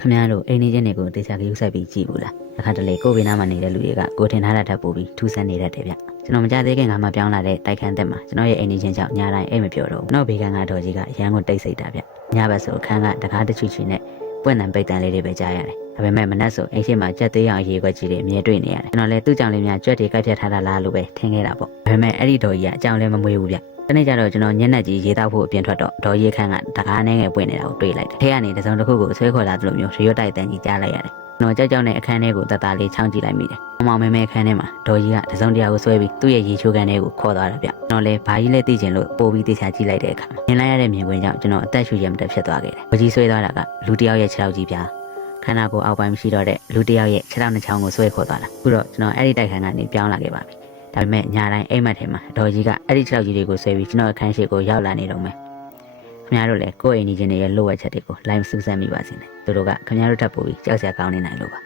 ခမရတို့အိမ်နေချင်းတွေကိုတေချာကြည့်ဆက်ပြီးကြည့်ဘူးလားအခါတလေကိုဘေးနားမှာနေတဲ့လူတွေကကိုထင်ထားတာထပ်ပို့ပြီးထူးဆန်းနေတတ်တယ်ဗျကျွန်တော်မကြသေးခင်ကမှပြောင်းလာတဲ့တိုက်ခန်းတက်မှာကျွန်တော်ရဲ့အိမ်နေချင်းကြောင့်ညတိုင်းအိမ်မပြောတော့ဘူးနောက်ဘေးကတော်ကြီးကရန်ကုန်တိတ်ဆိတ်တာဗျညဘက်ဆိုအခန်းကတကားတချီချီနဲ့ပွင့်တန်ပိတ်တန်လေးတွေပဲကြားရတယ်ဒါပေမဲ့မနက်ဆိုအိမ်ရှိမှာကြက်သေးအောင်ရေခွက်ကြီးတွေအမြဲတွေ့နေရတယ်ကျွန်တော်လည်းသူ့ကြောင့်လေးများကြွက်တွေကပ်ဖြတ်ထားတာလားလို့ပဲထင်ခဲ့တာပေါ့ဒါပေမဲ့အဲ့ဒီတော်ကြီးကအကြောင်းလည်းမမွေးဘူးဗျတနေ့ကျတော့ကျွန်တော်ညက်နက်ကြီးရေတောက်ဖို့အပြင်ထွက်တော့ဒေါ်ရီခန်းကတကားနဲ့ငယ်ပွင့်နေတာကိုတွေ့လိုက်တယ်။ထဲကနေတစုံတစ်ခုကိုဆွဲခေါ်လာသလိုမျိုးရွှေတိုက်တန်းကြီးကြားလိုက်ရတယ်။ကျွန်တော်ကြောက်နဲ့အခန်းထဲကိုတတလေးချောင်းကြည့်လိုက်မိတယ်။မောင်မဲမဲအခန်းထဲမှာဒေါ်ရီကတစုံတရာကိုဆွဲပြီးသူ့ရဲ့ရေချိုးကန်ထဲကိုခေါ်သွားတာဗျ။ကျွန်တော်လည်းဘာကြီးလဲသိချင်လို့ပို့ပြီးတေချာကြည့်လိုက်တဲ့အခါမြင်လိုက်ရတဲ့မြင်ကွင်းကြောင့်ကျွန်တော်အသက်ရှူရမတက်ဖြစ်သွားခဲ့တယ်။ဝကြီးဆွဲသွားတာကလူတစ်ယောက်ရဲ့ခြေထောက်ကြီးပြားခန္ဓာကိုယ်အောက်ပိုင်းမရှိတော့တဲ့လူတစ်ယောက်ရဲ့ခြေထောက်နှစ်ချောင်းကိုဆွဲခေါ်သွားတာ။အခုတော့ကျွန်တော်အဲ့ဒီတိုက်ခန်းကနေပြောင်းလာခဲ့ပါပြီ။ဒါပေမဲ့ညတိုင်းအိမ်မက်ထဲမှာဒေါ်ကြီးကအဲ့ဒီခြေထောက်ကြီးတွေကိုဆွဲပြီးကျွန်တော်အခန်းရှိကိုရောက်လာနေတော့မယ်ခင်ဗျားတို့လည်းကိုယ့်အိမ်ကြီးချင်းရဲ့လိုဝက်ချက်တွေကို live စူးစမ်းမိပါစေနဲ့သူတို့ကခင်ဗျားတို့ထပ်ပို့ပြီးကြောက်စရာကောင်းနေနိုင်လို့ပါ